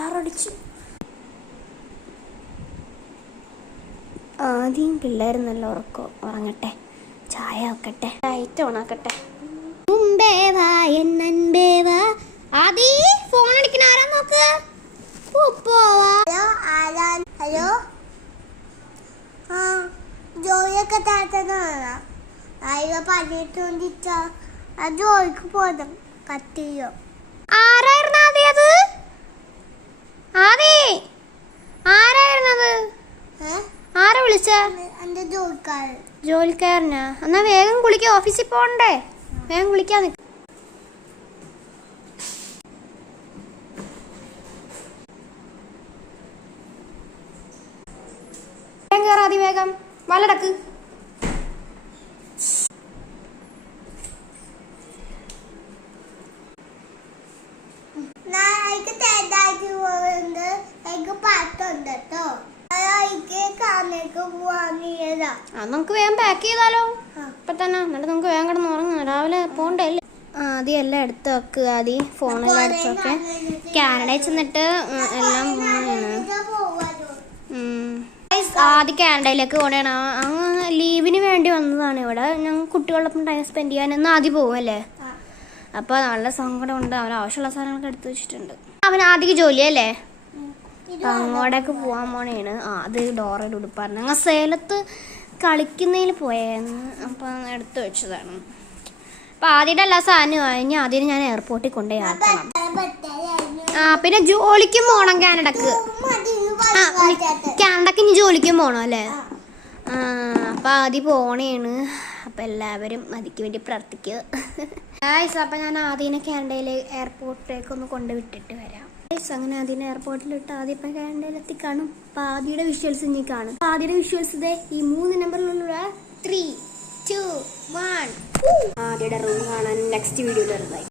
അലാറടിച്ചു. ആദ്യം പിള്ളേർ നല്ല ഉറങ്ങട്ടെ, ചായ ആക്കട്ടെ, ലൈറ്റ് ഓണാക്കട്ടെ. ഫോൺ അടിക്കണ ആരാ നോക്ക്. ഹലോ, ജോലിയൊക്കെ താഴ്ത്തണോ? അയ്യോ പണിയിട്ടുണ്ടിച്ചാ ജോലിക്ക് പോകണം. കട്ട് ചെയ്യോ? ആരായിരുന്നു ആദ്യത്? ആരായിരുന്നത്? ആരാ വിളിച്ച? എന്റെ ജോലിക്കാരൻ. ജോലിക്കാരനാ? എന്നാ വേഗം കുളിക്ക, ഓഫീസിൽ പോണ്ടേ. വേഗം കുളിക്കാൻ നിൽക്കും. കേറാതി, വേഗം വലടക്ക്. നമുക്ക് വേഗം പാക്ക് ചെയ്താലോ ഇപ്പൊ തന്നെ, എന്നിട്ട് നമുക്ക് വേഗം കിടന്ന് ഉറങ്ങാം. രാവിലെ പോണ്ടല്ലേ. ആദ്യം എല്ലാം എടുത്ത് വെക്കുക. ആദ്യം ഫോണെല്ലാം എടുത്ത് വെക്കെ. കാനഡയിൽ ചെന്നിട്ട് എല്ലാം ആദ്യം കാനഡയിലേക്ക് പോകണേണ്. ലീവിന് വേണ്ടി വന്നതാണ് ഇവിടെ. ഞങ്ങൾ കുട്ടികളൊപ്പം ടൈം സ്പെൻഡ് ചെയ്യാൻ ആദ്യം പോകും അല്ലേ. അപ്പോൾ നല്ല സങ്കടമുണ്ട്. അവൻ ആവശ്യമുള്ള സാധനങ്ങളൊക്കെ എടുത്തു വെച്ചിട്ടുണ്ട്. അവൻ ആദ്യം ജോലിയല്ലേ, അങ്ങോട്ടേക്ക് പോകാൻ പോണേണ്. അത് ഡോറയുടെ ഉടുപ്പായിരുന്നു. ഞങ്ങൾ സേലത്ത് കളിക്കുന്നതിൽ പോയായിരുന്നു, അപ്പം എടുത്തു വെച്ചതാണ്. അപ്പം ആദ്യത്തെ എല്ലാ സാധനവും കഴിഞ്ഞ് ആദ്യം ഞാൻ എയർപോർട്ടിൽ കൊണ്ടുപോയി ആക്കണം. പിന്നെ ജോലിക്കും പോകണം കാനഡക്ക്. കാനഡക്ക് ഇനി ജോലിക്കും പോകണം അല്ലേ. അപ്പം ആദ്യം പോണേണ്. അപ്പം എല്ലാവരും അതിക്ക് വേണ്ടി പ്രാർത്ഥിക്കുക. അപ്പം ഞാൻ ആദ്യം കാനഡയിലെ എയർപോർട്ടിലേക്ക് ഒന്ന് കൊണ്ടുവിട്ടിട്ട് വരാം. അങ്ങനെ അതിനെ എയർപോർട്ടിലിട്ട് ആദ്യം ഇപ്പം കാനഡയിലെത്തി കാണും. അപ്പം ആദ്യയുടെ വിഷ്വൽസ് ഇനി കാണും. ആദ്യയുടെ വിഷ്വൽസ് ഇതേ ഈ 3 നമ്പറിലുള്ള 3, 2, 1. ആദ്യയുടെ റൂം കാണാൻ നെക്സ്റ്റ് വീഡിയോയിൽ വരുന്നതായി.